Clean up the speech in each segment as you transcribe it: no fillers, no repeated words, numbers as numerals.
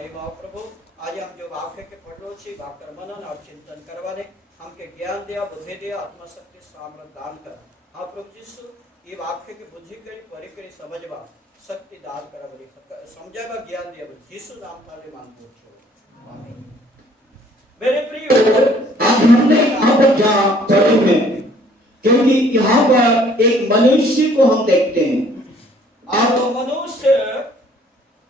महिमा प्रभु। आज हम जो वाक्य के पढ़लो छी वाक्य मनन और चिंतन करवाने हमके ज्ञान दिया, बुद्धि दिया, आत्मशक्ति सामर्थ दान कर। हाँ प्रभु यीशु ये वाक्य की बुद्धि करी परी करी समझवा शक्ति दान कर बड़ी समझेगा ज्ञान दिया यीशु नाम ताले मांगते हो आमीन। मेरे प्रिय हमने यहाँ पर क्या पढ़े हैं, क्योंकि यहाँ पर एक मनुष्य को हम देखते हैं और मनुष्य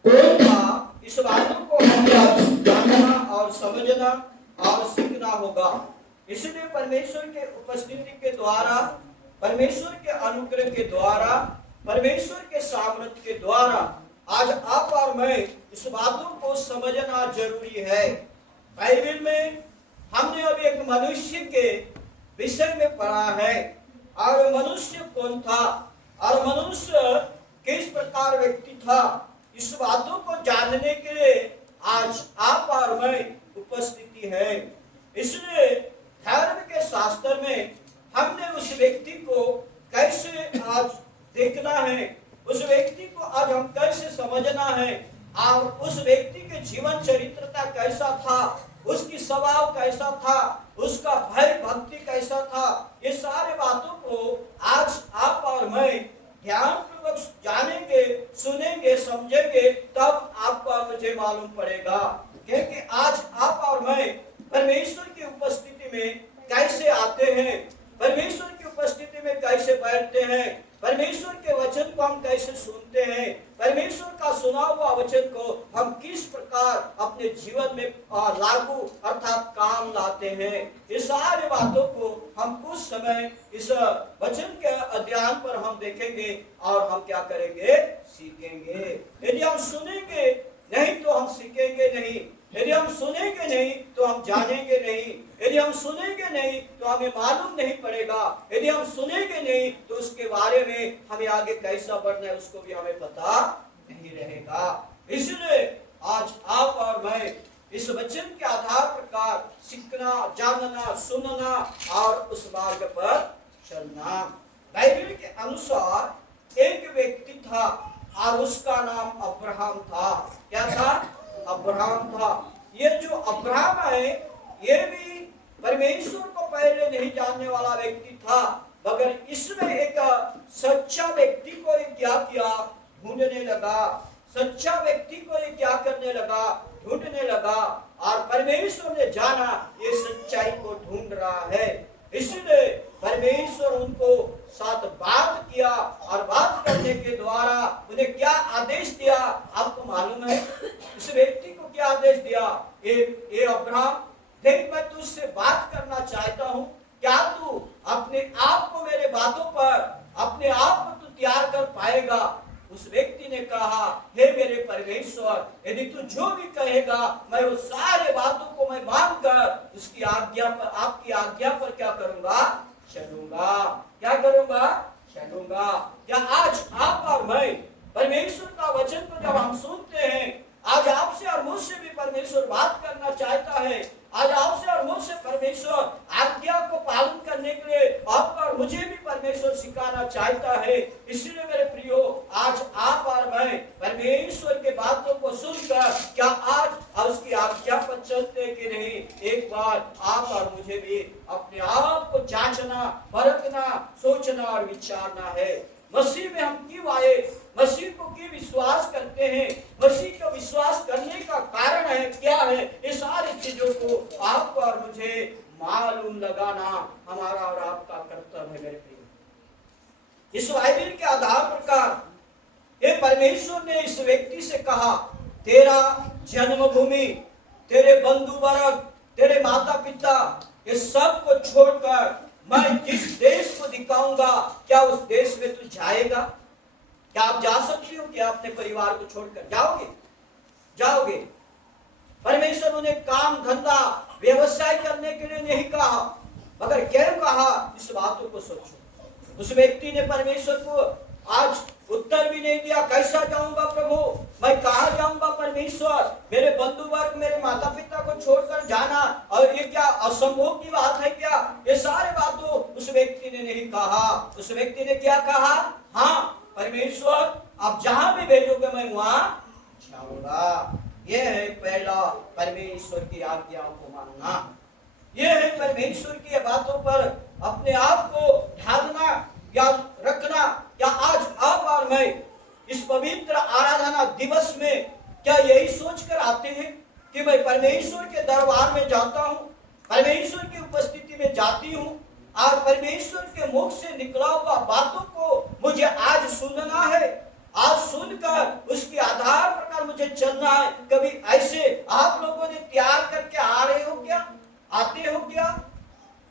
कौन था, इस बातों को हमें जानना और समझना और सीखना होगा। इसलिए परमेश्वर के उपस्थिति के द्वारा, परमेश्वर के अनुग्रह के द्वारा, परमेश्वर के सामर्थ्य के द्वारा आज आप और मैं इस बातों को समझना जरूरी है। बाइबल में हमने अभी एक मनुष्य के विषय में पढ़ा है और मनुष्य कौन था और मनुष्य किस प्रकार व्यक्ति था, इस बातों को जानने के लिए आज आप और मैं उपस्थिति है। इसलिए धर्म के शास्त्र में हमने उस व्यक्ति को कैसे आज देखना है, उस व्यक्ति को आज हम कैसे समझना है और उस व्यक्ति के जीवन चरित्रता कैसा था, उसकी स्वभाव कैसा था, उसका भय भक्ति कैसा था, ये सारे बातों को आज आप और मैं ध्यानपूर्वक जानेंगे, सुनेंगे, समझेंगे, तब आपको और मुझे मालूम पड़ेगा। क्योंकि आज आप और मैं परमेश्वर की उपस्थिति में कैसे आते हैं, परमेश्वर की उपस्थिति में कैसे बैठते हैं, परमेश्वर के वचन को हम कैसे सुनते हैं, परमेश्वर का सुना हुआ वचन को हम किस प्रकार अपने जीवन में लागू अर्थात काम लाते हैं, इस सारी बातों को हम कुछ समय इस वचन के अध्ययन पर हम देखेंगे और हम क्या करेंगे, सीखेंगे। यदि हम सुनेंगे नहीं तो हम सीखेंगे नहीं, यदि हम सुनेंगे नहीं तो हम जानेंगे नहीं, यदि हम सुनेंगे नहीं तो हमें मालूम नहीं पड़ेगा, यदि हम सुनेंगे नहीं तो उसके बारे में हमें आगे कैसा बढ़ना है उसको भी हमें पता नहीं रहेगा। इसलिए आज आप और मैं इस वचन के आधार प्रकार सीखना, जानना, सुनना और उस मार्ग पर चलना। बाइबल के अनुसार एक व्यक्ति था और उसका नाम अब्राहम था। क्या था? अब्राहम था। ये जो अब्राहम है ये भी परमेश्वर को पहले नहीं जानने वाला व्यक्ति था, मगर इसमें एक सच्चा व्यक्ति को ये क्या किया, ढूंढने लगा। सच्चा व्यक्ति को ये क्या करने लगा, ढूंढने लगा और परमेश्वर ने जाना ये सच्चाई को ढूंढ रहा है। इसलिए परमेश्वर उनको साथ बात किया और बात करने के द्वारा उन्हें क्या आदेश दिया आपको मालूम है? इस व्यक्ति को क्या आदेश दिया, ए अब्राहम देख मैं तुझसे बात करना चाहता हूँ, क्या तू अपने आप को मेरे बातों पर अपने आप को तू तैयार कर पाएगा? उस व्यक्ति ने कहा, हे मेरे परमेश्वर, यदि तू जो भी कहेगा मैं वो सारे बातों को मैं मानकर उसकी आज्ञा पर, आपकी आज्ञा पर क्या करूंगा, चलूंगा। क्या करूंगा? चलूंगा। क्या आज आप और मैं परमेश्वर का वचन को जब हम सुनते हैं, आज आपसे और मुझसे भी परमेश्वर बात करना चाहता है। आज आपसे और मुझसे परमेश्वर आज्ञा को पालन करने के लिए आपका और मुझे भी परमेश्वर सिखाना चाहता है। इसलिए मेरे प्रियो, आज आप और मैं परमेश्वर के बातों को सुनकर क्या आज उसकी आज्ञा पर चलते कि नहीं, एक बार आप और मुझे भी अपने आप को जांचना, परखना, सोचना और विचारना है। मसीह में हम क्यों आए, मसीह को क्यों विश्वास करते हैं, मसीह को विश्वास करने का कारण है क्या है, ये सारी चीजों को आपको और मुझे मालूम लगाना हमारा और आपका कर्तव्य है। मेरे प्रिय, इस बाइबल के आधार पर ये परमेश्वर ने इस व्यक्ति से कहा, तेरा जन्मभूमि, तेरे बंधु वर्ग, तेरे माता पिता, ये सब को छोड़कर मैं जिस देश को दिखाऊंगा, क्या उस देश में तू जाएगा? क्या आप जा सकते हो? क्या अपने परिवार को छोड़कर जाओगे? जाओगे? परमेश्वर उन्हें काम धंधा व्यवसाय करने के लिए नहीं कहा, मगर क्या कहा, इस बातों को सोचो। उस व्यक्ति ने परमेश्वर को आज उत्तर भी नहीं दिया, कैसा जाऊंगा प्रभु, मैं कहाँ जाऊंगा परमेश्वर, मेरे बंधु वर्ग, मेरे माता पिता को छोड़कर जाना, और ये क्या असंभव की बात है क्या? ये सारे बातों उस व्यक्ति ने नहीं कहा। उस व्यक्ति ने क्या कहा, हाँ परमेश्वर आप जहां भी भेजोगे मैं वहां जाऊंगा। यह है पहला परमेश्वर की आज्ञाओं को मानना। यह है परमेश्वर की बातों पर अपने आप को ढालना या रखना। क्या आज आप और मैं इस पवित्र आराधना दिवस में क्या यही सोचकर आते हैं कि मैं परमेश्वर के दरबार में जाता हूं, परमेश्वर की उपस्थिति में जाती हूं और परमेश्वर के मुख से निकला हुआ बातों को मुझे आज सुनना है, आज सुनकर उसके आधार पर मुझे चलना है। कभी ऐसे आप लोगों ने तैयार करके आ रहे हो क्या, आते हो क्या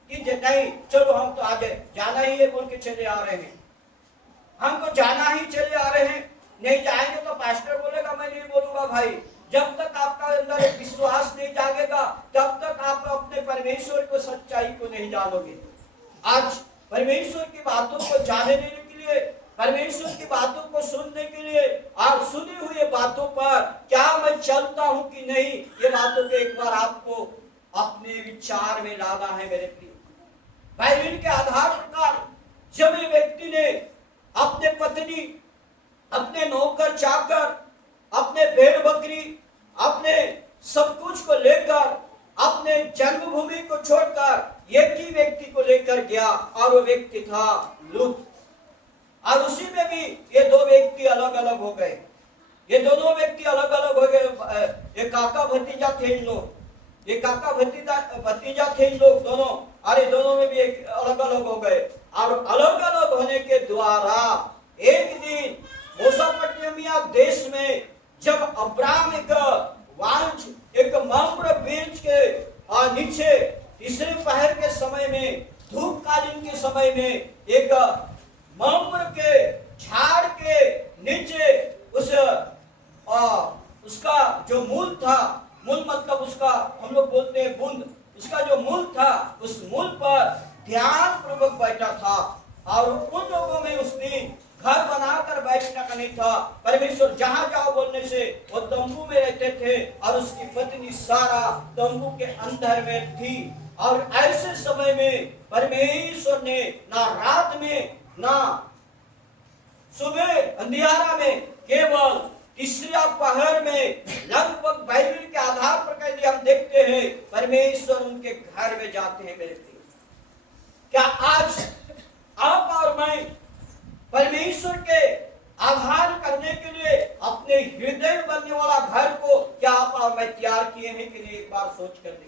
कि नहीं चलो हम तो आज जाना ही है बोल के चले आ रहे हैं, हमको जाना ही चले आ रहे हैं, नहीं जाएंगे तो पास्टर बोलेगा मैं नहीं बोलूंगा। भाई जब तक आपका अंदर एक विश्वास नहीं जागेगा तब तक आप अपने परमेश्वर को सच्चाई को नहीं जानोगे। आज परमेश्वर की बातों को जानने के लिए, परमेश्वर की बातों को सुनने के लिए और सुनी हुई बातों पर क्या मैं चलता हूं कि नहीं, ये बातों को एक बार आपको अपने विचार में लाना है मेरे प्रिय। बाइबल के आधार पर जब ये व्यक्ति ने अपने पत्नी, अपने नौकर चाकर, अपने भेड़ बकरी, अपने सब कुछ को लेकर अपने जन्मभूमि को छोड़कर एक ही व्यक्ति को लेकर गया और वो व्यक्ति था लूत। और उसी में भी ये दो व्यक्ति अलग अलग हो गए, ये दोनों व्यक्ति अलग अलग हो गए। ये काका भतीजा थे इन लोग, ये काका भतीजा थे इन लोग दोनों, अरे दोनों में भी एक अलग अलग हो गए। और अलग अलग होने के द्वारा एक दिन मेसोपोटामिया देश में जब अब्राहम एक मम्र वृक्ष के नीचे तीसरे पहर के समय में, धूप कालीन के समय में, एक मम्र के झाड़ के नीचे उसका जो मूल था, मूल मतलब उसका हम लोग बोलते हैं बूंद, उसका जो मूल था उस मूल पर ध्यान पूर्वक बैठा था। और उन लोगों में उस दिन घर बनाकर बैठना का नहीं था, परमेश्वर जहां जाओ बोलने से वो तंबू में रहते थे और उसकी पत्नी सारा तंबू के अंदर में थी। और ऐसे समय में परमेश्वर ने ना रात में ना सुबह अंधियारा में, केवल तीसरा पहर में लगभग बाइबल के आधार पर कहते हम देखते हैं परमेश्वर उनके घर में जाते हैं। मेरे प्रिय, क्या आज आप और मैं परमेश्वर के आधार करने के लिए अपने हृदय बनने वाला घर को क्या आप और मैं तैयार किए हैं कि नहीं, एक बार सोच कर देखिए।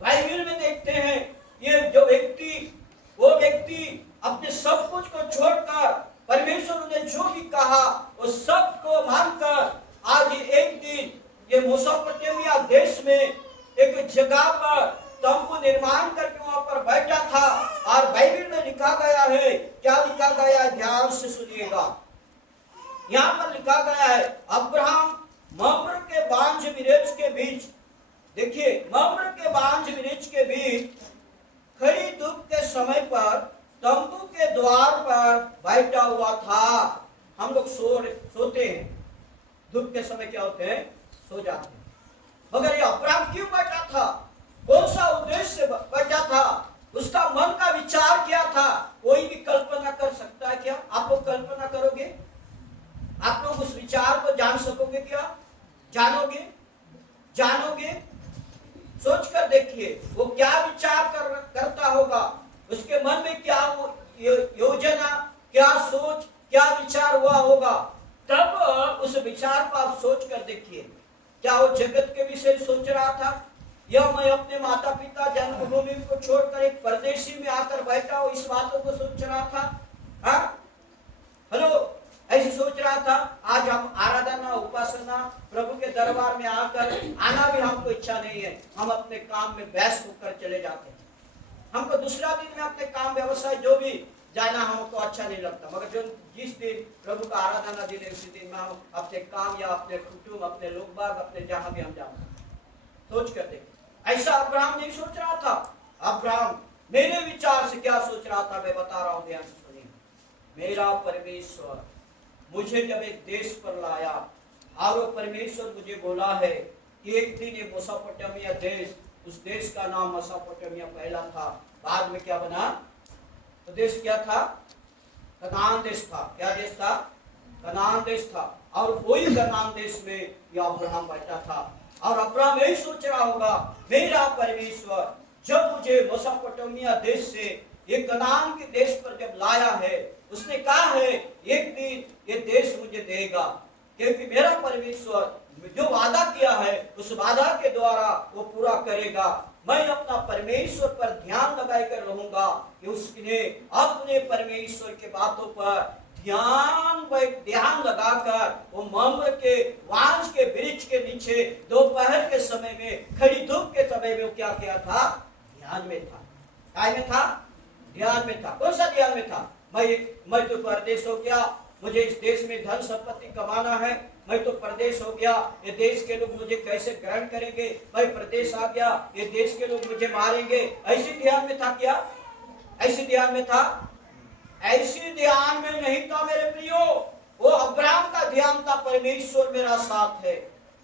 बाइबल में देखते हैं ये जो व्यक्ति, वो व्यक्ति अपने सब कुछ को छोड़कर परमेश्वर ने जो भी कहा वो सब को मानकर आज एक दिन ये मेसोपोटामिया देश में एक जगह पर तंबू निर्माण करके वहां पर बैठा था। और बाइबल में लिखा गया है, क्या लिखा गया है, ध्यान से सुनिएगा। यहाँ पर लिखा गया है अब्राहम मम्र के बांझ वृक्ष के बीच, देखिए मम्र के बांझ वृक्ष के बीच खड़ी धूप के समय पर तंबू के द्वार पर बैठा हुआ था। हम लोग सोते हैं, धूप के समय क्या होते हैं, सो जाते हैं, मगर ये अब्राहम क्यों बैठा था, कौन सा उद्देश्य से बैठा था, उसका मन का विचार क्या था, कोई भी कल्पना कर सकता है क्या? आप लोग कल्पना करोगे? आप लोग उस विचार को जान सकोगे क्या? जानोगे? सोच कर देखिए वो क्या विचार करता होगा, उसके मन में क्या योजना, क्या सोच, क्या विचार हुआ होगा। तब उस विचार को आप सोच कर देखिए, क्या वो जगत के विषय सोच रहा था, या मैं अपने माता पिता जन्मभूमि को छोड़कर एक परदेशी में आकर बैठा हूं, इस बातों को सोच रहा था? हाँ, हेलो, ऐसे सोच रहा था। आज हम आराधना, उपासना, प्रभु के दरबार में आकर आना भी हमको इच्छा नहीं है, हम अपने काम में व्यस्त होकर चले जाते हैं। हमको दूसरा दिन में अपने काम व्यवसाय जो भी जाना हमको अच्छा नहीं लगता, मगर जो जिस दिन प्रभु का आराधना दिन है उसी दिन में हम अपने काम या अपने कुटुंब, अपने लोग बाग, अपने जहां भी हम जाते, सोच कर देखें। ऐसा अब्राहम नहीं सोच रहा था। अब्राहम मेरे विचार से क्या सोच रहा था मैं बता रहा हूं, ध्यान से सुनिए। मेरा परमेश्वर मुझे जब एक देश पर लाया और वो परमेश्वर मुझे बोला है कि एक दिन ये मेसोपोटामिया देश, उस देश का नाम मेसोपोटामिया पहला था, बाद में क्या बना, तो देश क्या था, कनान देश था। क्या देश था? कनान देश था। और वही कनान देश में ये अब्राहम बैठा था। और अब्राहम यही सोच रहा होगा, मेरा परमेश्वर जब मुझे मेसोपोटामिया देश से ये कनान के देश पर जब लाया है, उसने कहा है एक दिन ये देश मुझे देगा, क्योंकि मेरा परमेश्वर जो वादा किया है उस वादा के द्वारा वो पूरा करेगा। मैं अपना परमेश्वर पर ध्यान लगाकर रहूंगा कि उसने अपने परमेश्वर के बातों पर ध्यान लगाकर वो मम्र के वांस के वृक्ष के नीचे दोपहर के समय में, खड़ी धूप के समय में वो क्या किया था? ध्यान में था। काय में था? ध्यान में था। कौन सा ध्यान में था? मैं तो परदेश हो गया, मुझे इस देश में धन संपत्ति कमाना है, मैं तो परदेश हो गया, ये देश के लोग मुझे कैसे ग्रहण करेंगे, मैं प्रदेश आ गया, ये देश के लोग मुझे मारेंगे, ऐसे ध्यान में था क्या? ऐसे ध्यान में था? ऐसे ध्यान में नहीं था मेरे प्रियो। वो अब्राहम का ध्यान था, परमेश्वर मेरा साथ है,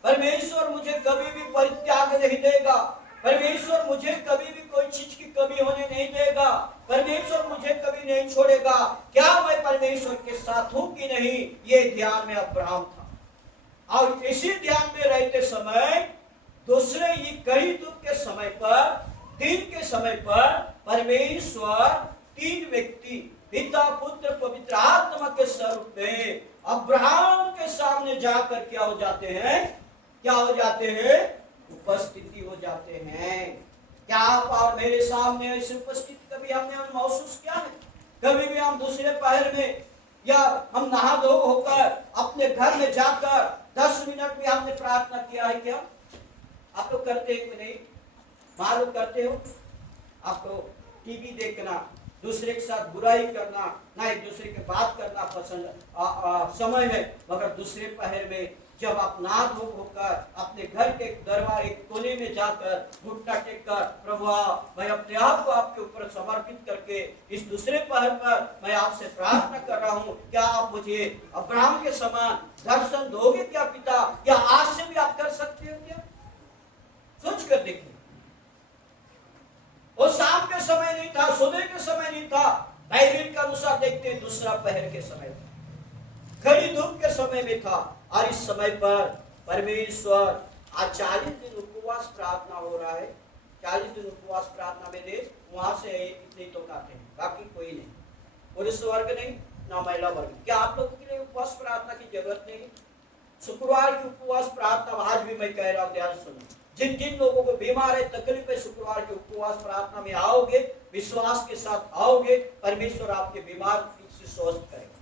परमेश्वर मुझे कभी भी परित्याग नहीं देगा, परमेश्वर मुझे कभी भी कोई चीज की कमी होने नहीं देगा, परमेश्वर मुझे कभी नहीं छोड़ेगा। क्या मैं परमेश्वर के साथ हूं कि नहीं? ये ध्यान में अब्राहम था। और इसी ध्यान में रहते समय दूसरे ये कड़ी दुख के समय पर, दिन के समय पर परमेश्वर तीन व्यक्ति, पिता पुत्र पवित्र आत्मा के स्वरूप में अब्राहम के सामने जाकर क्या हो जाते हैं? क्या हो जाते हैं? उपस्थिति हो जाते हैं। क्या आप और मेरे सामने ऐसी उपस्थिति कभी हमने महसूस किया है? कभी भी हम दूसरे पहर में या हम नहा धो होकर अपने घर में जाकर 10 मिनट में हमने प्रार्थना किया है क्या? आप लोग करते हैं कि नहीं? मालूम करते हो? आपको टीवी देखना, दूसरे के साथ बुराई करना, ना एक दूसरे के बात करना पसंद समय है, मगर दूसरे पहर में जब आप नहा धो होकर अपने घर के दरवाजे एक कोने में जाकर घुटना टेक कर, प्रभु मैं अपने आप को आपके ऊपर समर्पित करके इस दूसरे पहर पर मैं आपसे प्रार्थना कर रहा हूँ, क्या आप मुझे अब्राहम के समान दर्शन दोगे क्या पिता? क्या आज से भी आप कर सकते हो क्या? सोच कर देखिए। वो शाम के समय नहीं था, सुबह के समय नहीं था, बाइबल के अनुसार देखते हैं दूसरा पहर के समय था, खड़ी धूप के समय में था। और इस समय पर परमेश्वर आज 40 दिन उपवास प्रार्थना हो रहा है। 40 दिन उपवास प्रार्थना में दे, वहां से इतने तो कहते हैं, बाकी कोई नहीं, पुरुष वर्ग नहीं ना महिला वर्ग। क्या आप लोगों के लिए उपवास प्रार्थना की जरूरत नहीं? शुक्रवार की उपवास प्रार्थना आज भी मैं कह रहा हूँ, ध्यान सुनो। जिन जिन लोगों को बीमार है, तकलीफ है, शुक्रवार के उपवास प्रार्थना में आओगे, विश्वास के साथ आओगे, परमेश्वर आपके बीमार से स्वस्थ करेगा।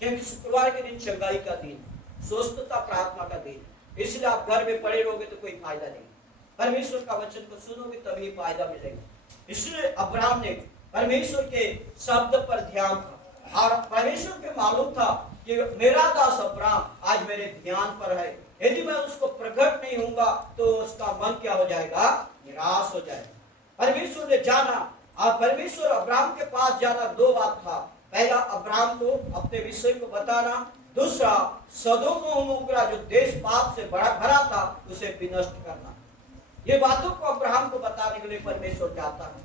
क्योंकि शुक्रवार के दिन चंगाई का दिन, स्वस्थता प्रार्थना का दिन, इसलिए आप घर में पड़े रहोगे तो कोई फायदा नहीं, परमेश्वर का वचन को सुनोगे तभी फायदा मिलेगा। इसलिए अब्राहम ने परमेश्वर के शब्द पर ध्यान था और परमेश्वर के मालूम था कि मेरा दास अब्राहम आज मेरे ध्यान पर है, यदि मैं उसको प्रकट नहीं होऊंगा तो उसका मन क्या हो जाएगा? निराश हो जाएगा। परमेश्वर ने जाना, और परमेश्वर अब्राहम के पास जाना दो बात था। पहला, अब्राहम को अपने विषय को बताना, दूसरा सदोम और अमोरा जो देश पाप से भरा था उसे विनष्ट करना। ये बातों को अब्राहम को बताने के लिए परमेश्वर चाहता है।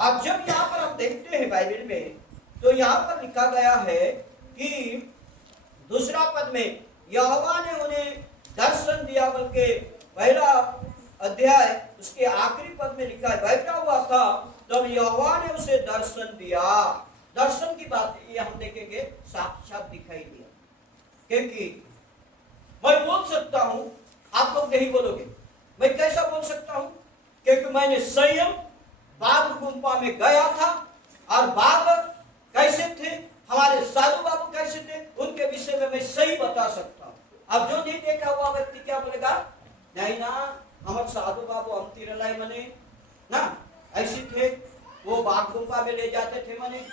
अब जब यहाँ पर हम देखते हैं बाइबल में, तो यहाँ पर लिखा गया है कि दूसरा पद में यहोवा ने उन्हें दर्शन दिया, बल्कि पहला अध्याय उसके आखिरी पद में लिखा है, बैठा हुआ था तब यहोवा ने उसे दर्शन दिया। दर्शन की बात ये हम देखेंगे, साक्षात दिखाई दिया। क्योंकि मैं बोल सकता हूं, आप लोग नहीं बोलोगे, मैं कैसा बोल सकता हूं? क्योंकि मैंने स्वयं बाग गुम्फा में गया था, और बाग कैसे थे, हमारे साधु बाबू कैसे थे, उनके विषय में मैं सही बता सकता हूं। अब जो नहीं देखा हुआ व्यक्ति क्या बोलेगा? नहीं ना, हमारे साधु बाबू हम तिरलाई मने ना ऐसे थे, वो बाग गुम्फा में ले जाते थे मने,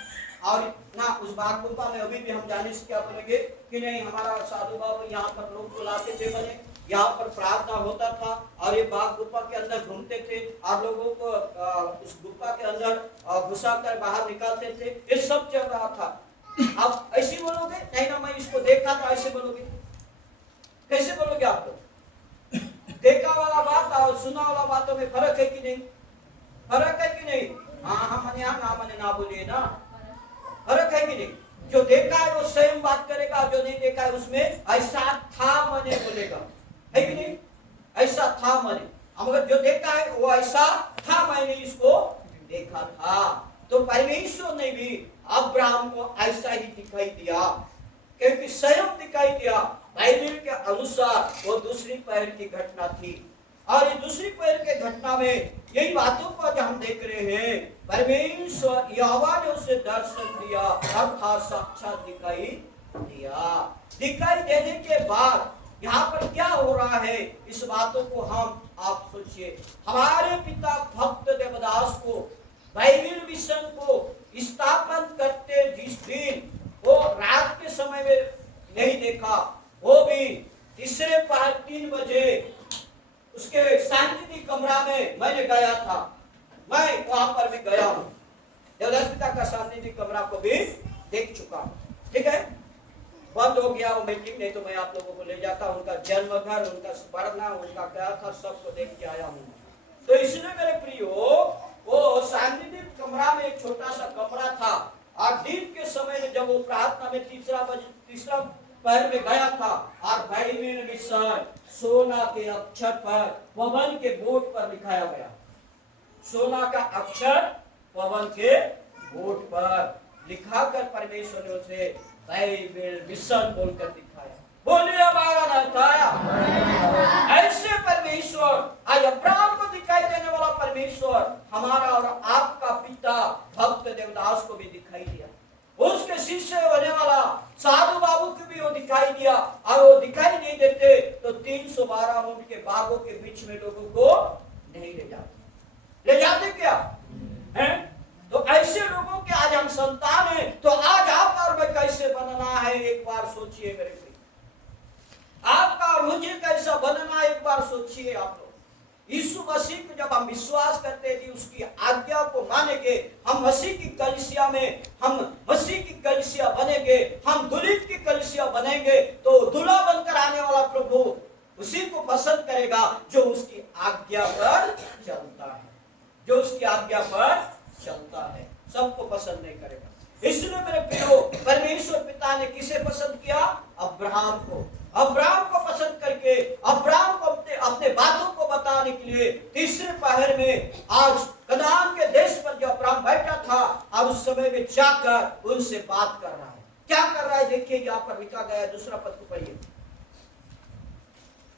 और ना उस बाग गुम्फा में अभी भी हम जाने से क्या बोलेंगे कि नहीं, हमारा साधु बाबू यहाँ पर लोग बुलाते थे मने, यहाँ पर प्रार्थना होता था, और ये बाग गुफा के अंदर घूमते थे और लोगों को उस गुफा के अंदर घुसा कर बाहर निकालते थे, ये सब चल रहा था। आप ऐसे बोलोगे? नहीं ना, मैं इसको देखा था, ऐसे बोलोगे? कैसे बोलोगे आप लोग? देखा वाला बात और सुना वाला बातों में फर्क है कि नहीं? फर्क है कि नहीं? हाँ हाँ मने हाँ, ना मने ना बोलिए ना, फर्क है कि नहीं? जो देखा है वो स्वयं बात करेगा, जो नहीं देखा है उसमें ऐसा था मने बोलेगा, है कि नहीं? ऐसा था मने, मगर जो देखा है वो ऐसा था, मैंने इसको देखा था। तो परमेश्वर ने भी अब्राहम को ऐसा ही दिखाई दिया, क्योंकि स्वयं दिखाई दिया। बाइबल के अनुसार वो दूसरी पहर की घटना थी, और ये दूसरी पहर के घटना में यही बातों को जो हम देख रहे हैं, परमेश्वर यहोवा ने उसे दर्शन दिया, अर्थात साक्षात दिखाई दिया। दिखाई देने के बाद यहाँ पर क्या हो रहा है, इस बातों को हम आप सोचिए। हमारे पिता भक्त देवदास को बाइबल मिशन को स्थापन करते जिस दिन वो रात के समय में नहीं देखा, वो भी तीसरे पहर 3 बजे उसके शांति कमरा में मैंने गया था, मैं वहां पर भी गया हूं, देवदास पिता का शांति कमरा को भी देख चुका हूं। ठीक है, बंद हो गया वो मीटिंग, नहीं तो मैं आप लोगों को ले जाता, उनका जन्म घर, उनका स्मरणा, उनका क्या था, सबको देख के आया हूँ। तो इसलिए मेरे प्रियो, वो शांति कमरा में एक छोटा सा कमरा था, और दिन के समय में जब वो प्रार्थना में तीसरा पहर में गया था, और बाइबल मिशन सोना के अक्षर पर पवन के बोर्ड पर लिखाया गया, सोना का अक्षर पवन के बोर्ड पर लिखाकर परमेश्वर ने उसे बाइबल मिशन बोलकर दिखाया। बोलिए हमारा नताया। ऐसे परमेश्वर आज अब्राहम को दिखाई देने वाला परमेश्वर हमारा और आपका पिता भक्त देवदास को भी दिखाई दिया। उसके शिष्य होने वाला साधु बाबू को भी वो दिखाई दिया, और वो दिखाई नहीं देते तो 312 ऊंट के बागों के बीच में लोगों को नहीं ले जाते क्या है? तो ऐसे लोगों के आज हम संतान हैं, तो आज आप और मैं कैसे बनना है, एक बार सोचिए मेरे प्रिय। आपका और मुझे कैसा बनना है, एक बार सोचिए आप लोग। यीशु मसीह को जब हम विश्वास करते हैं कि उसकी आज्ञा को मानेंगे, हम मसीह की कलीसिया में, हम मसीह की कलीसिया बनेंगे, हम दुलित की कलीसिया बनेंगे, तो दूल्हा बनकर आने वाला प्रभु उसी को पसंद करेगा जो उसकी आज्ञा पर चलता है, जो उसकी आज्ञा पर चलता है। सबको पसंद नहीं करेगा। इसलिए मेरे प्रियो, परमेश्वर पिता ने किसे पसंद किया? अब्राहम को। अब्राहम को पसंद करके अब्राहम को अपने बातों को बताने के लिए तीसरे पहर में आज कनान के देश पर जो अब्राहम बैठा था, और उस समय में जाकर उनसे बात कर रहा है। क्या कर रहा है देखिए, यहाँ पर लिखा गया है, दूसरा पद को पढ़िए,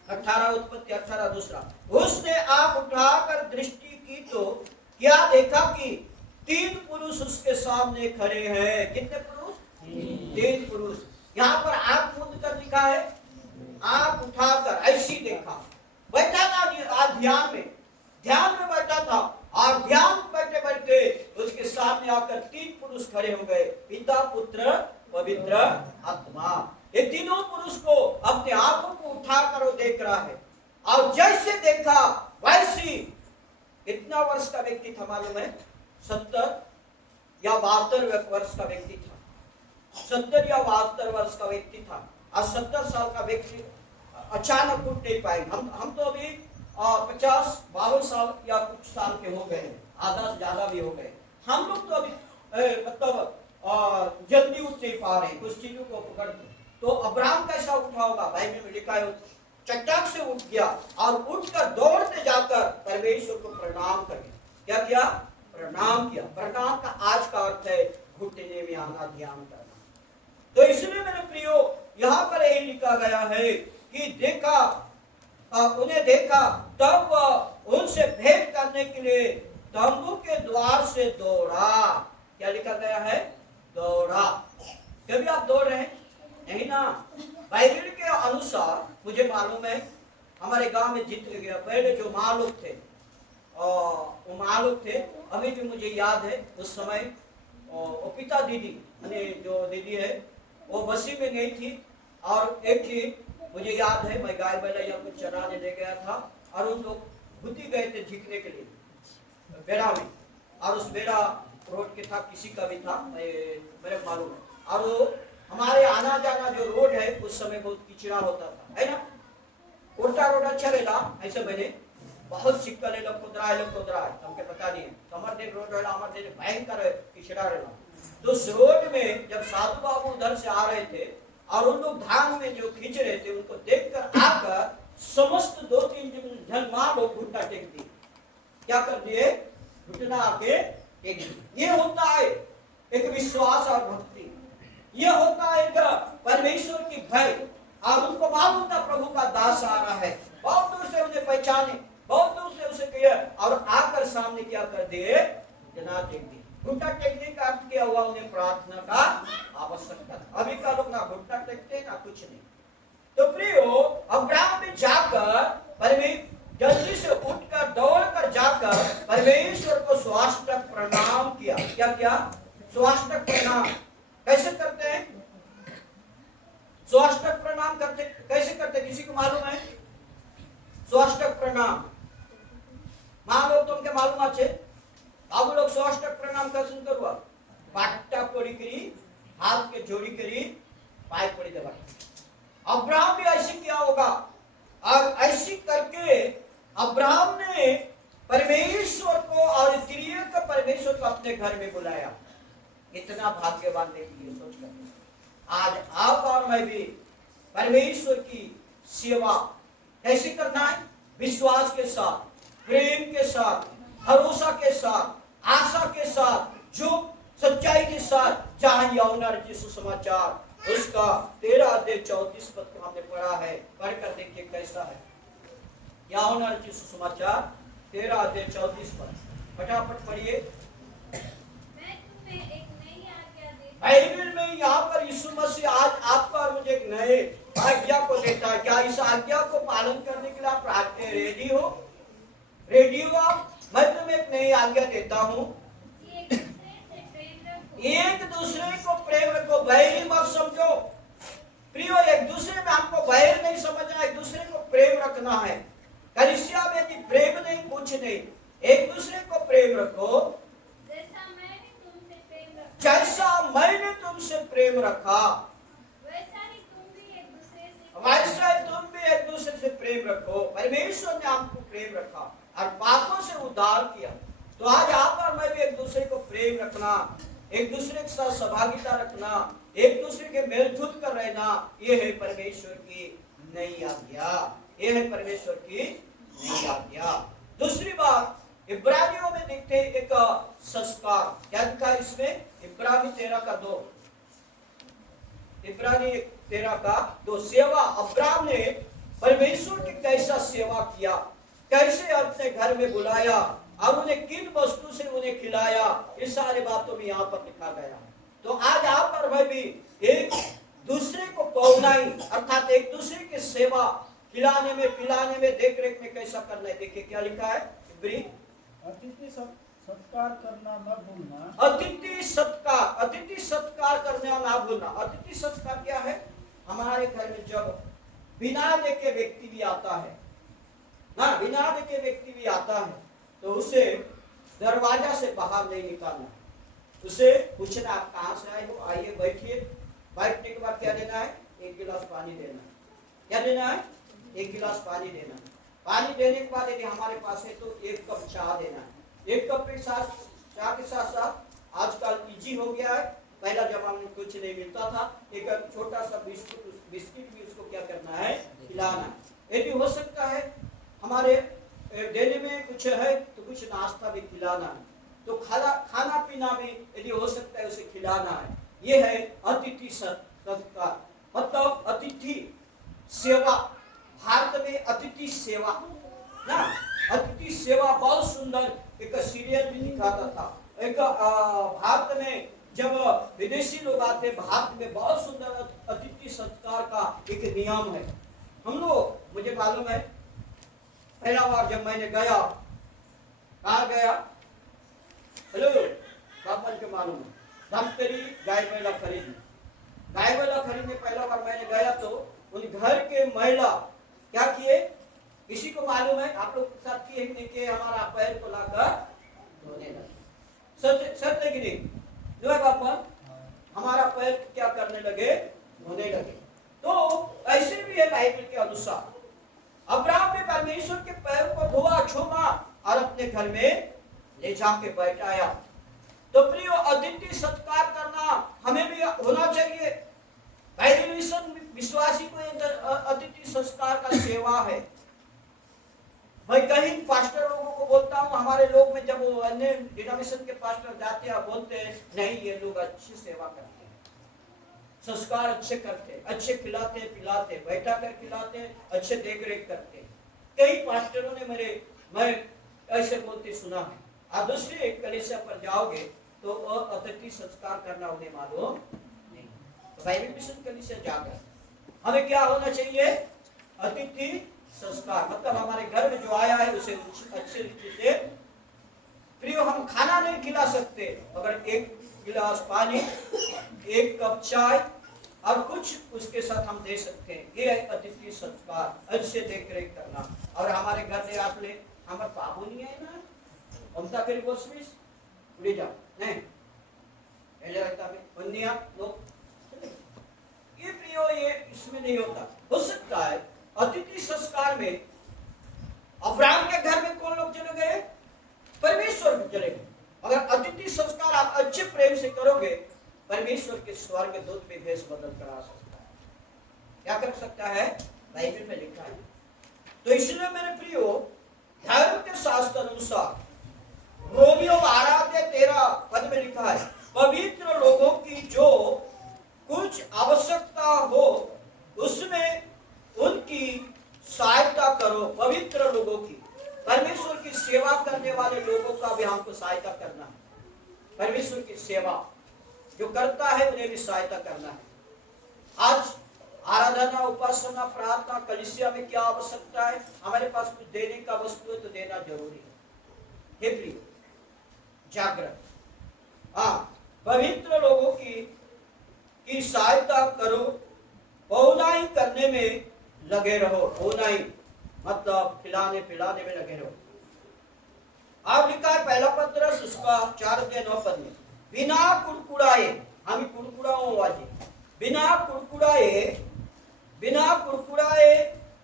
18 उत्पत्ति 18 दूसरा। उसने आंख उठाकर दृष्टि की तो क्या देखा कि 3 पुरुष उसके सामने खड़े हैं। कितने पुरुष? 3 पुरुष। यहाँ पर आंख मूंद कर लिखा है, आंख उठाकर ऐसी देखा। बैठा था ध्यान में बैठा था, और ध्यान बैठे बैठे उसके सामने आकर 3 पुरुष खड़े हो गए, पिता पुत्र पवित्र आत्मा। ये तीनों पुरुष को अपने आंखों को उठाकर वो देख रहा है, और जैसे देखा वैसी। कितना वर्ष का व्यक्ति था मालूम है? 70 या 72 वर्ष का व्यक्ति था। 70 या 72 वर्ष का व्यक्ति था, और 70 साल का व्यक्ति अचानक उठ नहीं पाएंगे। हम तो अभी 50-52 साल या कुछ साल के हो गए, आधा से ज्यादा भी हो गए। हम लोग तो अभी मतलब जल्दी उठ नहीं पा रहे कुछ चीजों को पकड़ के। तो अब्राहम कैसा उठा होगा? बाइबल में लिखा है, चट्टाक से उठ गया, और उठकर दौड़ते जाकर परमेश्वर को प्रणाम कर दिया। क्या किया? प्रणाम किया। प्रणाम का आज का अर्थ है घुटने में आना, ध्यान करना। तो इसलिए मेरे प्रियो, यहाँ पर यही लिखा गया है कि देखा, उन्हें देखा, तब वह उनसे भेंट करने के लिए तंबू के द्वार से दौड़ा। क्या लिखा गया है? दौड़ा। कभी आप दौड़ रहे हैं? नहीं ना। बाइबल के अनुसार मुझे मालूम है, हमारे गांव में जीत गया पहले जो मालूक थे, वो मालूक थे, अभी भी मुझे याद है उस समय वो पिता दीदी, जो दीदी है वो बसी में गई थी, और एक थी मुझे याद है, मैं गाय बैला या कुछ चराने ले गया था, और उन लोग घुटी गए थे झीकने के लिए बेड़ा में, और उस बेड़ा रोड के था, किसी का भी था, मेरे मालूम है। और वो हमारे आना जाना जो रोड है उस समय बहुत किचड़ा होता था, है ना? उल्टा रोड अच्छा रहेगा ऐसे बने, बहुत सिक्कल है लोग कुदरा है हमके पता नहीं है कमर देख रोड वाला हमारे देख भयंकर है पिछड़ा रहना तो उस रोड में जब साधु बाबू उधर से आ रहे थे और उन लोग धान में जो खींच रहे थे उनको देखकर आकर समस्त 2-3 जन मां लोग घुटना टेक दिए क्या कर दिए घुटना आके टेक दिए ये होता है एक विश्वास और भक्ति ये होता है एक परमेश्वर की भय और उनको मालूम था प्रभु का दास आ रहा है बहुत दूर से उन्हें पहचाने बहुत दूर से उसे किया और आकर सामने क्या कर दिए घुटना टेक दिए घुटना टेकने का अर्थ क्या हुआ उन्हें प्रार्थना का आवश्यकता था अभी का लोग ना घुटना टेकते ना कुछ नहीं तो प्रियो अब्राहम में जाकर परमेश्वर जल्दी से उठकर दौड़कर जाकर परमेश्वर को स्वाष्टक प्रणाम किया क्या किया स्वाष्टक प्रणाम कैसे करते हैं स्वाष्टक प्रणाम करते कैसे करते किसी को मालूम है स्वाष्टक प्रणाम मां लोग तुमके मालूम আছে बाबू लोग स्वाष्टक प्रणाम कैसे करवा पाट्टा पड़ी करी हाथ के जोड़ी करी पाय पड़ी दबा अब्राहम भी ऐसे किया होगा और ऐसी करके अब्राहम ने परमेश्वर को और त्रिएक परमेश्वर को अपने घर में बुलाया इतना भाग्यवान देखिए सोचकर आज आप और मैं भी परमेश्वर की सेवा कैसे करना है विश्वास के साथ प्रेम के साथ भरोसा के साथ आशा के साथ जो सच्चाई के साथ जहां यूहन्ना रचित सुसमाचार उसका 13-34 पद को हमने पढ़ा है पढ़कर देखिए कैसा है यूहन्ना रचित सुसमाचार 13-34 पद फटाफट पढ़िए बाइबल में यहाँ पर यीशु मसीह आज आपको और मुझे एक नए आज्ञा को देता है क्या इस आज्ञा को पालन करने के लिए आप रेडी हो आप मैं तुम्हें एक नई आज्ञा देता हूँ एक दूसरे को प्रेम रखो बैरी मत समझो प्रियो एक दूसरे में हमको बैर नहीं समझना एक दूसरे को प्रेम रखना है कलीसिया में यदि प्रेम नहीं कुछ नहीं एक दूसरे को प्रेम रखो जैसा मैंने तुमसे प्रेम रखा वैसा ही तुम भी एक दूसरे से प्रेम रखो परमेश्वर ने आपको प्रेम रखा और पापों से उद्धार किया तो आज आप और मैं भी एक दूसरे को प्रेम रखना एक दूसरे के साथ सहभागिता रखना एक दूसरे के मेलजोल कर रहना ये है परमेश्वर की नई आज्ञा ये है परमेश्वर की नई आज्ञा दूसरी बात इब्रानियों में देखते हैं एक संस्कार क्या लिखा है इसमें इब्रानी 13:2 इब्रानी 13:2 सेवा अब्राहम ने परमेश्वर की कैसा सेवा किया कैसे अपने घर में बुलाया और उन्हें किन वस्तु से उन्हें खिलाया इस सारी बातों में यहाँ पर लिखा गया तो आज आप और मैं भी एक दूसरे को पौनाई अर्थात एक दूसरे की सेवा खिलाने में पिलाने में देख रेख में कैसा करना है देखिए क्या लिखा है इब्री अतिथि सत्कार करना न भूलना अतिथि सत्कार करना ना भूलना अतिथि सत्कार क्या है हमारे घर में जब बिना देखे व्यक्ति भी आता है ना बिना देखे व्यक्ति भी आता है तो उसे दरवाजा से बाहर नहीं निकालना उसे पूछना आप कहाँ से आए हो आइए बैठिए बैठने के बाद क्या देना है एक गिलास पानी देना क्या देना है एक गिलास पानी देना पानी देने के बाद यदि हमारे पास है तो एक कप चाय देना है एक कप के साथ चाय के साथ साथ आजकल इजी हो गया है पहला जब हमें कुछ नहीं मिलता था एक छोटा सा बिस्किट भी उसको क्या करना है खिलाना यदि हो सकता है हमारे देने में कुछ है तो कुछ नाश्ता भी खिलाना है तो खाना पीना भी यदि हो सकता है उसे खिलाना है ये है अतिथि सत्कार मतलब अतिथि सेवा भारत में अतिथि सेवा ना अतिथि सेवा बहुत सुंदर एक सीरियल भी दिखाता था एक भारत में जब विदेशी लोग आते भारत में बहुत सुंदर अतिथि सत्कार का एक नियम है हम लोग मुझे मालूम है पहला बार जब मैंने गया कहाँ गया हेलो बापन के मालूम है धमतरी गाय बैला खरीदने पहला बार मैंने गया तो उन घर के महिला क्या किए किसी को मालूम है आप लोग के साथ किए नहीं किए हमारा पैर को लाकर धोने लगे सत्य की नहीं जो है बापन हमारा पैर क्या करने लगे धोने लगे तो ऐसे भी है बाइबल के अनुसार अब्राहम ने परमेश्वर के पैर को धोआ छू अपने घर में ले जाके बैठाया। तो प्रियो, अतिथि सत्कार करना हमें भी होना चाहिए। बाइबल मिशन विश्वासी को अतिथि सत्कार का सेवा है। मैं कहीं पास्टर लोगों को बोलता हूँ, हमारे लोग में जब वो अन्य डिनोमिनेशन के पास्टर जाते हैं बोलते हैं नहीं, ये लोग अच्छी सेवा करते हैं, संस्कार अच्छे करते हैं, अच्छे खिलाते पिलाते, बैठा कर खिलाते, अच्छे देख रेख करते। कई पास्टरों ने मैं ऐसे बोलते सुना है। आप दूसरी एक कलीसिया पर जाओगे तो अतिथि संस्कार करना उन्हें मालूम नहीं। तो बाइबल मिशन कलीसिया जाकर हमें क्या होना चाहिए? अतिथि संस्कार, मतलब हमारे घर में जो आया है उसे अच्छे रीति से, प्रियो हम खाना नहीं खिला सकते मगर एक गिलास पानी, एक कप चाय और कुछ उसके साथ हम दे सकते हैं। ये है अतिथि संस्कार, अच्छे देख रेख करना। और हमारे घर में आपने हमारे बाबू नहीं है ना, ममता करी बोसमिस उड़ी जाओ नहीं पहले रहता में बंदिया लोग, ये प्रियो ये इसमें नहीं होता। हो सकता है अतिथि संस्कार में अब्राहम के घर में कौन लोग चले गए? परमेश्वर चले गए। अगर अतिथि संस्कार आप अच्छे प्रेम से करोगे, परमेश्वर के स्वर्ग दूत भी भेष बदल करा सकता है। क्या कर सकता है? बाइबल में लिखा है। तो इसलिए मेरे प्रियो, धर्म के शास्त्र अनुसार रोमियो 12:13 पद में लिखा है, पवित्र लोगों की जो कुछ आवश्यकता हो उसमें उनकी सहायता करो। पवित्र लोगों की, परमेश्वर की सेवा करने वाले लोगों का भी हमको सहायता करना है। परमेश्वर की सेवा जो करता है उन्हें भी सहायता करना है। आज आराधना, उपासना, प्रार्थना, कलीसिया में क्या आवश्यकता है? हमारे पास कुछ देने का वस्तु है तो देना जरूरी है। हे प्रिय, जागृत, पवित्र लोगों की सहायता करो, पौनाई करने में लगे रहो। पौनाई मतलब खिलाने पिलाने में लगे रहो। आप लिखा है पहला पत्रस उसका 4:9 पद में, बिना कुड़कुड़ाए, हम कुड़कुड़ाओ वाजी, बिना कुड़कुड़ाए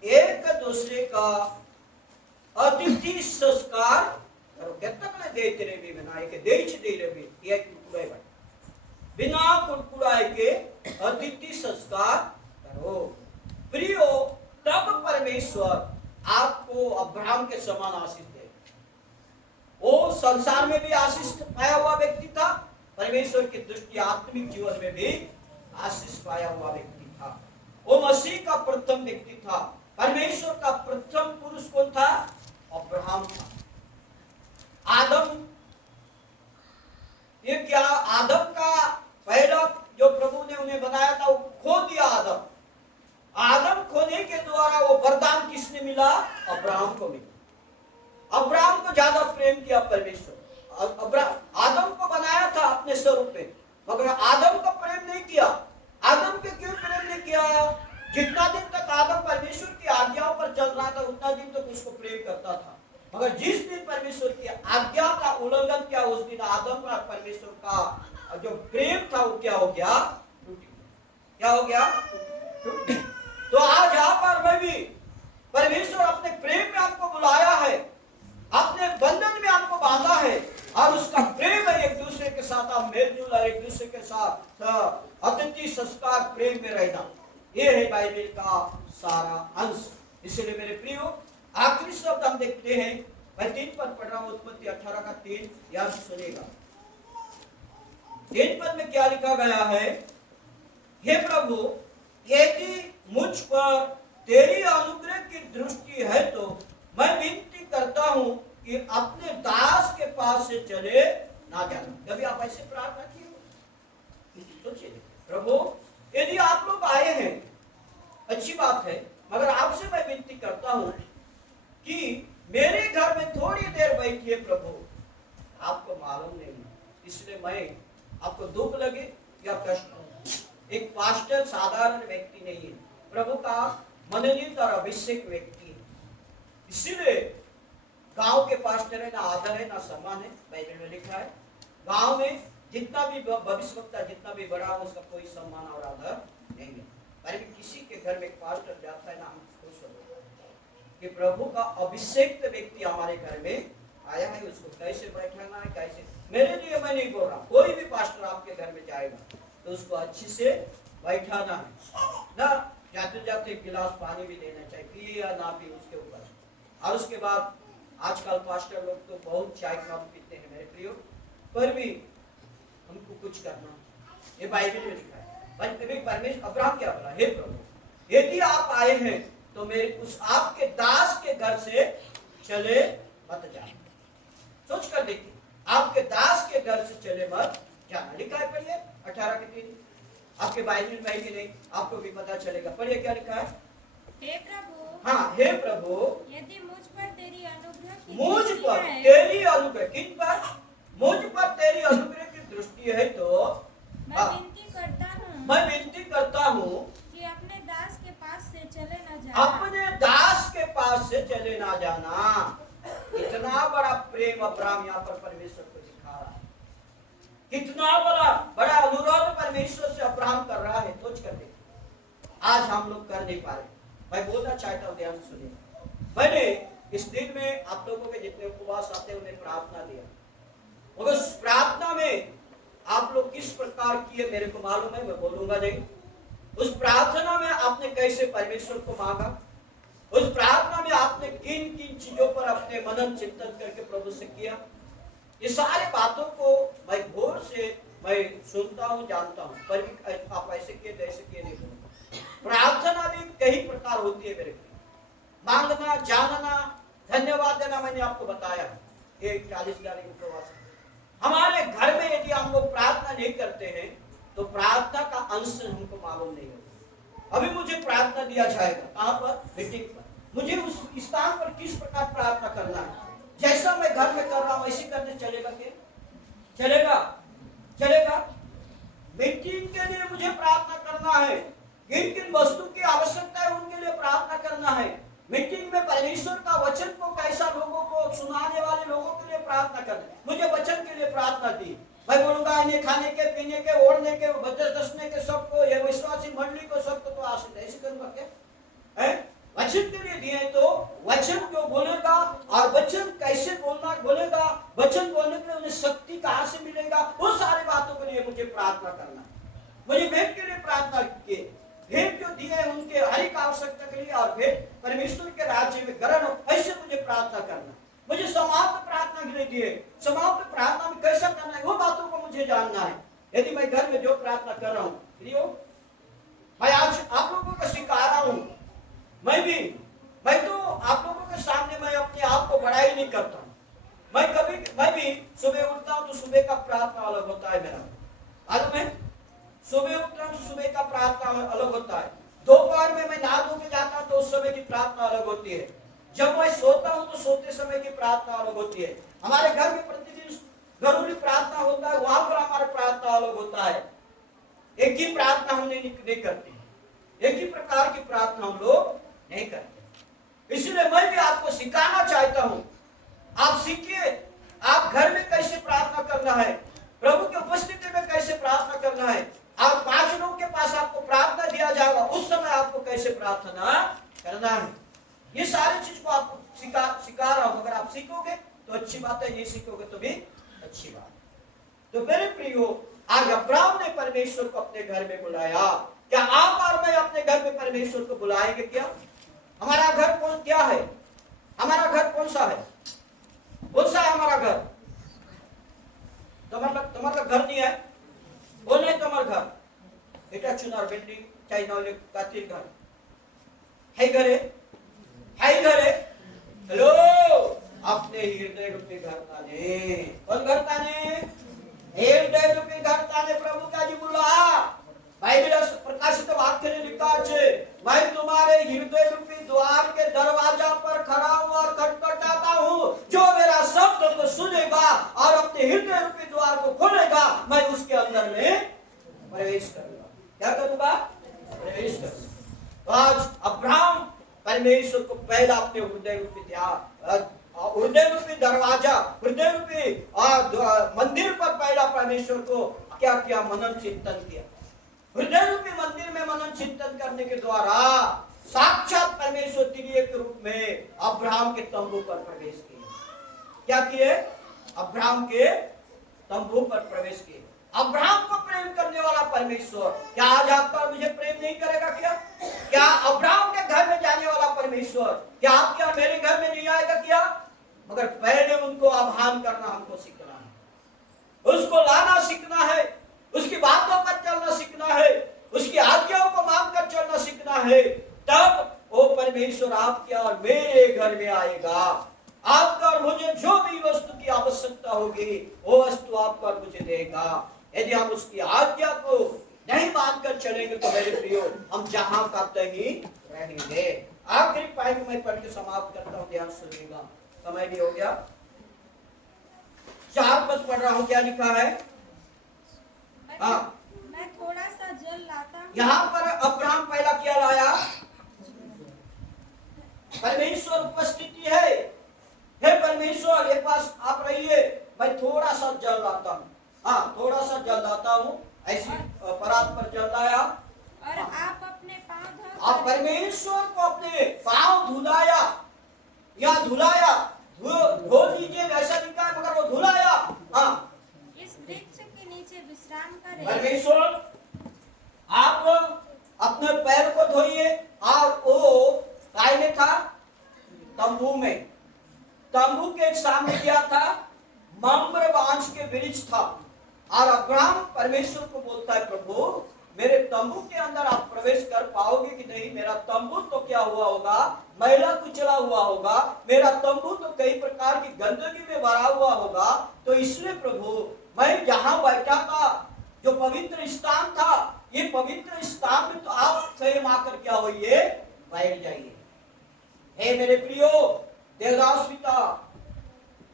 एक दूसरे का अतिथि संस्कार करो। केतक दे तेरे भी बनाए के देच दे रे भी ये कुड़कुड़ाए भाई, बिना कुड़कुड़ाए के अतिथि संस्कार करो। प्रियो, तब परमेश्वर आपको अब्राहम के समान आशीष दे। वो संसार में भी आशीष पाया हुआ व्यक्ति था, परमेश्वर की दृष्टि आत्मिक जीवन में भी आशीष पाया हुआ व्यक्ति था। वो मसीह का प्रथम व्यक्ति था। परमेश्वर का प्रथम पुरुष कौन था? अब्राहम था। आदम, ये क्या आदम का पहला जो प्रभु ने उन्हें बनाया था वो खो दिया। आदम खोने के द्वारा वो वरदान किसने मिला? अब्राहम को मिला। अब्राहम को ज्यादा प्रेम किया परमेश्वर। आदम को बनाया था अपने स्वरूप में, मगर आदम को प्रेम नहीं किया। आदम के क्यों प्रेम नहीं किया? जितना दिन तक आदम परमेश्वर की आज्ञाओं पर चल रहा था उतना दिन तक उसको प्रेम करता था, मगर जिस दिन परमेश्वर की आज्ञा का उल्लंघन किया उस दिन आदम का परमेश्वर का जो प्रेम था वो क्या हो गया? क्या हो गया? तो आज यहाँ पर मैं भी, परमेश्वर अपने प्रेम में आपको बुलाया है, अपने बंधन में आपको बांधा है, और उसका प्रेम है एक दूसरे के साथ आप मेलजोल और एक दूसरे के साथ अतिथि संस्कार प्रेम में रहना। ये है बाइबल का सारा अंश। इसलिए मेरे प्रियो, आखिरी शब्द हम देखते हैं, मैं 3 पद पढ़ रहा हूं, उत्पत्ति 18 का 3, याद सुनेगा। 3 पद में क्या लिखा गया है? हे प्रभु, यदि मुझ पर तेरी अनुग्रह की दृष्टि है तो मैं विनती करता हूं कि अपने दास के पास से चले ना जाना। कभी आप ऐसे प्रार्थना किए? सोचिए, प्रभु यदि आप लोग आए हैं अच्छी बात है, मगर आपसे मैं विनती करता हूं कि मेरे घर में थोड़ी देर बैठिए प्रभु। आपको मालूम नहीं, इसलिए मैं आपको दुख लगे या कष्ट हो। एक पास्टर साधारण व्यक्ति नहीं है, प्रभु का मनोनीत और अभिषेक व्यक्ति है। इसीलिए गांव के पास्टर है ना आदर है ना सम्मान है। बाइबल में लिखा है गांव में जितना भी भविष्यवक्ता जितना भी बड़ा हो उसका कोई सम्मान और आदर नहीं है। पर किसी के घर में एक पास्टर जाता है ना, हम खुश होते हैं कि प्रभु का अभिषेक व्यक्ति हमारे घर में आया है उसको कैसे बैठाना है, कैसे। मेरे लिए मैं नहीं बोल रहा, कोई भी पास्टर आपके घर में जाएगा तो उसको अच्छी से बैठाना है ना, जाते जाते एक गिलास पानी भी देना चाहिए, पिए या ना पिए उसके ऊपर। और उसके बाद आजकल पास्टर लोग तो बहुत चाय कम पीते हैं मेरे प्रियो, पर भी हमको कुछ करना, ये बाइबल में लिखा है। परमेश्वर अब्राहम क्या बोला, हे प्रभु यदि आप आए हैं तो मेरे उस आपके दास के घर से चले मत जाना। सोच कर देखिए, आपके दास के घर से चले मत जाना, लिखा है, पढ़िए 18 आपके बाइबल में ही नहीं, आपको भी पता चलेगा। पढ़िए क्या लिखा है। हे प्रभु, हाँ, हे प्रभु यदि मुझ पर तेरी अनुग्रह की मुझ दृष्टि पर है, तेरी अनुग्रह, किन पर, मुझ पर तेरी अनुग्रह की दृष्टि है तो मैं विनती करता हूँ, मैं विनती करता हूँ कि अपने दास के पास से चले न जाना। अपने दास के पास से चले ना जाना। इतना बड़ा प्रेम अब्राहम यहाँ पर परमेश्वर को दिखा रहा है, कितना बड़ा अनुरोध परमेश्वर से अब्राहम कर रहा है। सोच कर देखिए, आज हम लोग कर नहीं पा रहे। मैं बोलना चाहता हूँ, ध्यान सुनिए। मैंने इस दिन में आप लोगों के जितने उपवास आते हैं उन्हें प्रार्थना दिया, मगर उस प्रार्थना में आप लोग किस प्रकार किए मेरे को मालूम है, मैं बोलूंगा नहीं। उस प्रार्थना में आपने कैसे परमेश्वर को मांगा, उस प्रार्थना में आपने किन किन चीजों पर अपने मनन चिंतन करके प्रभु से किया, ये सारे बातों को मैं गौर से मैं सुनता हूँ, जानता हूँ, पर भी आप ऐसे किए ऐसे किए नहीं बोलूंगा। प्रार्थना भी कई प्रकार होती है मेरे को, मांगना, जानना, धन्यवाद देना, मैंने आपको बताया ये 40 दिन उपवास। हमारे घर में यदि हम लोग प्रार्थना नहीं करते हैं तो प्रार्थना का अंश हमको मालूम नहीं होगा। अभी मुझे प्रार्थना दिया जाएगा, कहाँ पर, मीटिंग पर, मुझे उस स्थान पर किस प्रकार प्रार्थना करना है, जैसा मैं घर में कर रहा हूँ ऐसे करने चलेगा क्या, चलेगा। मीटिंग के लिए मुझे प्रार्थना करना है, किन किन वस्तु की आवश्यकता है उनके लिए प्रार्थना करना है। मीटिंग में परमेश्वर का वचन को कैसा लोगों को, सुनाने वाले लोगों के लिए प्रार्थना करना, मुझे वचन के लिए प्रार्थना दी। मैं बोलूंगा इन्हें खाने के, पीने के, ओढ़ने के, बचने के सबको, ये विश्वासी मंडली को सबको तो आशीष ऐसे करूंगा क्या है। वचन के लिए दिए तो वचन को बोलेगा, और वचन कैसे बोलना बोलेगा, वचन बोलने के लिए उन्हें शक्ति कहाँ से मिलेगा, उस सारी बातों के लिए मुझे प्रार्थना करना। मुझे भेंट के लिए प्रार्थना की, भेंट जो दिए उनके हर एक आवश्यकता के लिए, और भेंट परमेश्वर के राज्य में ग्रहण हो, ऐसे मुझे प्रार्थना करना। मुझे समाप्त प्रार्थना के लिए दिए, समाप्त प्रार्थना में कैसा करना है वो बातों को मुझे जानना है। यदि मैं घर में जो प्रार्थना कर रहा हूँ, मैं आज आप लोगों को सिखा रहा हूँ, मैं तो आप लोगों के सामने मैं अपने आप को बड़ाई नहीं करता। मैं भी सुबह उठता हूँ तो सुबह का प्रार्थना अलग होता है मेरा, मालूम है। सुबह उठता हूँ तो सुबह का प्रार्थना अलग होता है। दोपहर में मैं नहा धो के जाता हूँ तो उस समय की प्रार्थना अलग होती है। जब मैं सोता हूँ तो सोते समय की प्रार्थना अलग होती है। हमारे घर में प्रतिदिन घरेलू प्रार्थना होता है, वहां पर हमारा प्रार्थना अलग होता है। एक ही प्रार्थना हम नहीं करते, एक ही प्रकार की प्रार्थना हम लोग नहीं करते। इसलिए मैं भी आपको सिखाना चाहता हूं, आप सीखिए, आप घर में कैसे प्रार्थना करना है, प्रभु की उपस्थिति में कैसे प्रार्थना करना है। आप 5 लोगों के पास आपको प्रार्थना दिया जाएगा, उस समय आपको कैसे प्रार्थना करना है। ये सारी चीज को आपको सिखा रहा हूं। अगर आप सीखोगे तो अच्छी बात है, नहीं सीखोगे तो भी अच्छी बात है। तो मेरे प्रियो, आज अब्राहम ने परमेश्वर को अपने घर में बुलाया। क्या आप और मैं अपने घर में परमेश्वर को बुलाएंगे? क्या हमारा घर कौन क्या है? हमारा घर कौन सा है? कौन सा है हमारा घर? तुम्हारा घर नहीं है? कौन है तुम्हारा घर? बेटा चुनार बिल्डिंग चाहे नौले कातिल घर है, घर है। हेलो, अपने हृदय रूपी घर ताने, कौन घर ताने? हृदय रूपी घर ताने प्रभु का जी बुला। बाइबल प्रकाशित वाक्य ने लिखा है, मैं तुम्हारे हृदय रूपी द्वार के दरवाजा पर खड़ा हूं और खटखटाता हूं। जो मेरा शब्द को सुनेगा और अपने हृदय रूपी द्वार को खोलेगा, मैं उसके अंदर में प्रवेश करूंगा। क्या करूंगा? प्रवेश करूंगा। तो आज अब्राहम परमेश्वर को पहला अपने हृदय रूपी दरवाजा, हृदय रूपी मंदिर पर पहला परमेश्वर को क्या किया? मनन चिंतन किया। हृदय रूपी मंदिर में मनन चिंतन करने के द्वारा साक्षात परमेश्वर त्रिएक के रूप में अब्राहम के तंबू पर प्रवेश किया। क्या किए? अब्राहम के तंबू पर प्रवेश किए। अब्राहम को प्रेम करने वाला परमेश्वर क्या आज आपका और मुझे प्रेम नहीं करेगा क्या? क्या अब्राहम के घर में जाने वाला परमेश्वर क्या आपके और मेरे घर में नहीं आएगा क्या? मगर पहले उनको आह्वान करना हमको सीखना है, उसको लाना सीखना है, उसकी बातों पर चलना सीखना है, उसकी आज्ञाओं को मानकर चलना सीखना है। तब वो परमेश्वर आपके और मेरे घर में आएगा। आपका और मुझे जो भी वस्तु की आवश्यकता होगी वो वस्तु आपको और मुझे देगा। यदि हम उसकी आज्ञा को नहीं मानकर चलेंगे तो मेरे प्रियो हम जहां का तहीं रहेंगे। आखिरी पॉइंट मैं पढ़ के समाप्त करता हूं, ध्यान सुनिएगा, समय भी हो गया। 4 पद पढ़ रहा हूं, क्या लिखा है? मैं थोड़ा सा जल लाता हूँ। यहाँ पर अब्राहम पहला क्या लाया? परमेश्वर उपस्थिति है। हे परमेश्वर ये पास आप रहिए, मैं थोड़ा सा जल लाता हूँ। हाँ, थोड़ा सा जल लाता हूँ। ऐसी परात पर जल लाया और आप अपने पाँव धो आप परमेश्वर को अपने पाँव धुलाया या धुलाया, धो दीजिए वैसा लिखा है, मगर वो धुलाया। हाँ, इस वृक्ष के नीचे विश्राम करें। परमेश्वर आप अपने पैर को धोइए। और वो काय में था? तंबू में। तंबू के सामने क्या था? मम्र बांस के वृक्ष था। और अब्राहम परमेश्वर को बोलता है, प्रभु मेरे तंबू के अंदर आप प्रवेश कर पाओगे कि नहीं? मेरा तंबू तो क्या हुआ होगा? मैला कुचला हुआ होगा। मेरा तंबू तो कई प्रकार की गंदगी में भरा हुआ होगा। तो इसलिए प्रभु मैं जहां बैठा था, जो पवित्र स्थान था, ये पवित्र स्थान में तो आप स्वयं आकर क्या होइए? बैठ जाइए। हे मेरे प्रियो, देवदास पिता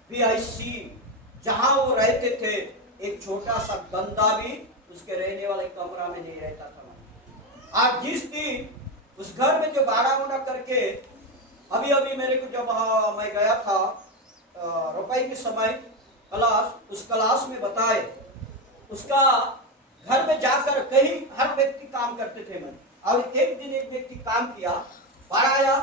PIC जहां वो रहते थे, एक छोटा सा गंदा भी उसके रहने वाले कमरा में नहीं रहता था। आज जिस दिन उस घर में जो बारह करके अभी अभी मेरे को जब मैं गया था रुपए के समय क्लास, उस क्लास में बताए उसका घर में जाकर कहीं हर व्यक्ति काम करते थे मैं। और एक दिन एक व्यक्ति काम किया, बाहर आया,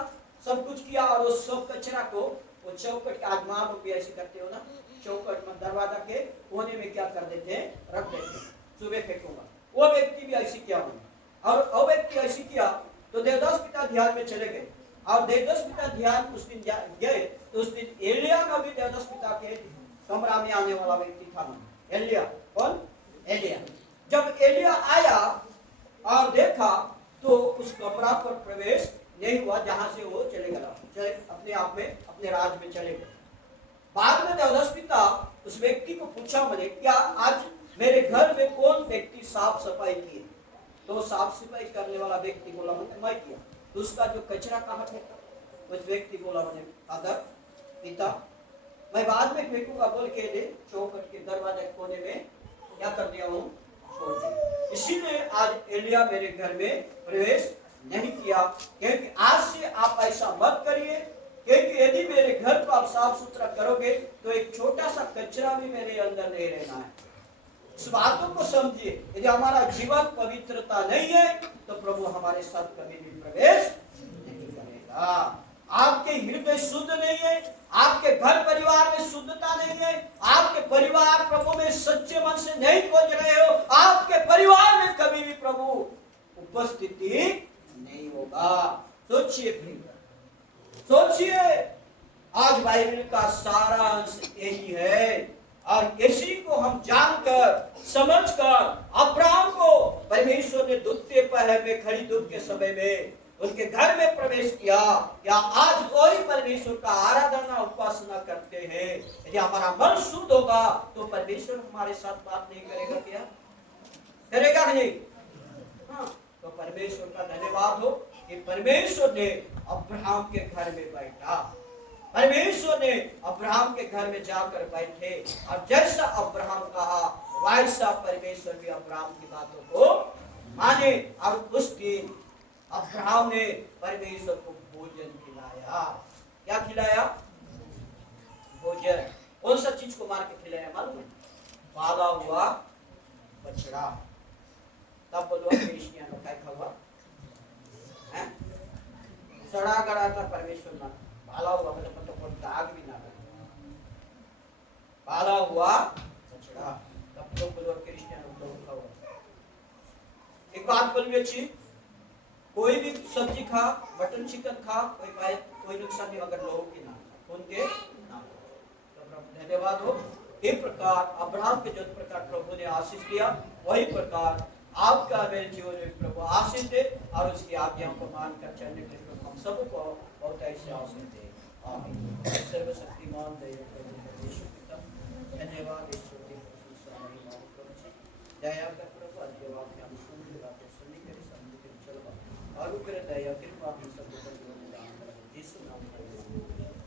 सब कुछ किया और उस सब कचरा को वो चौकट के आजमान लोग भी ऐसे करते हो ना, चौकट में दरवाजा के कोने में क्या कर देते हैं? रख देते हैं, सुबह फेंकूंगा। वो व्यक्ति भी ऐसी किया उन्होंने। और वो व्यक्ति ऐसी किया तो देवदास पिता ध्यान में चले गए। और देवदास पिता ध्यान उस दिन गए तो उस दिन एलिया में भी देवदास पिता के कमरा में आने वाला व्यक्ति था। एलिया कौन? एलिया। जब एलिया आया और देखा तो उस कमरा पर प्रवेश नहीं हुआ जहां से वो चले गया, चले अपने आप में अपने राज में चले गए। बाद में देवदास पिता उस व्यक्ति को पूछा, मैंने क्या आज मेरे घर में कौन व्यक्ति साफ सफाई की? तो साफ सफाई करने वाला व्यक्ति बोला मैं किया। तो उसका जो कचरा कहाँ फेंका? उस व्यक्ति बोला मैंने फादर पिता मैं बाद में फेंकूंगा बोल के दे चौखट के दरवाजे कोने में क्या कर दिया हूँ? छोड़ दिया। इसीलिए आज एलिया मेरे घर में प्रवेश नहीं किया। क्योंकि आज से आप ऐसा मत करिए, क्योंकि यदि मेरे घर को आप साफ सुथरा करोगे तो एक छोटा सा कचरा भी मेरे अंदर नहीं रहना है। इस बातों को समझिए। यदि हमारा जीवन पवित्रता नहीं है तो प्रभु हमारे साथ कभी भी प्रवेश नहीं करेगा। आपके हृदय शुद्ध नहीं है, आपके घर परिवार में शुद्धता नहीं है, आपके परिवार प्रभु में सच्चे मन से नहीं खोज रहे हो, आपके परिवार में कभी भी प्रभु उपस्थिति नहीं होगा। सोचिए प्रिय, सोचिए। आज बाइबल का सारा अंश यही है। और इसी को हम जानकर समझकर अब्राहम को परमेश्वर ने दुखते पहर में खड़ी दुख के समय में उनके घर में प्रवेश किया। या आज कोई परमेश्वर का आराधना उपासना करते हैं, यदि हमारा मन शुद्ध होगा तो परमेश्वर हमारे साथ बात नहीं करेगा क्या? करेगा नहीं? हाँ, तो परमेश्वर का धन्यवाद हो कि परमेश्वर ने अब्राहम के घर में बैठा। परमेश्वर ने अब्राहम के घर में जाकर बैठे और जैसा अब्राहम कहा वैसा परमेश्वर भी अब्राहम की बातों को माने। और उस दिन अब्राहम ने परमेश्वर को भोजन खिलाया। क्या खिलाया? भोजन। कौन सा चीज को मार के खिलाया मालूम है? पाला हुआ बछड़ा। तब बोलो क्रिश्चियन क्या खावा है? सड़ा गड़ा था परमेश्वर ना पाला हुआ मतलब तो कोई दाग भी ना लगे। पाला हुआ बछड़ा। तब तो बोलो क्रिश्चियन लोग खाओ। एक बात बोलनी अच्छी, कोई भी सब्जी खा, मटन चिकन खा, कोई नुकसान नहीं अगर लोगों के नाम कौन के नाम। तो प्रभु धन्यवाद हो। इस प्रकार अब्राहम के जो प्रकार प्रभु ने आशीष दिया, वही प्रकार आपका मेरे जीवन में प्रभु आशीष दे और उसकी आज्ञाओं को मानकर चलने के लिए हम सबको बहुत ऐसे आशीष दे। आमीन। सर्वशक्तिमान यीशु पिता धन्यवाद दया कर प्रभु आज के वाक्य हम सुन के बातें सुनने के समझ के चलो और फिर दया कृपा हम सब को जीवन दान करो। यीशु नाम में